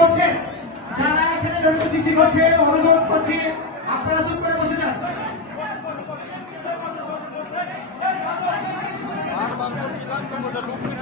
করছেন, যারা এখানে নৈরাজ্য সৃষ্টি করছে অনুরোধ করছি আপনারা চুপ করে বসে যান। বারবার বলছিলাম তো ওটা লুকিয়ে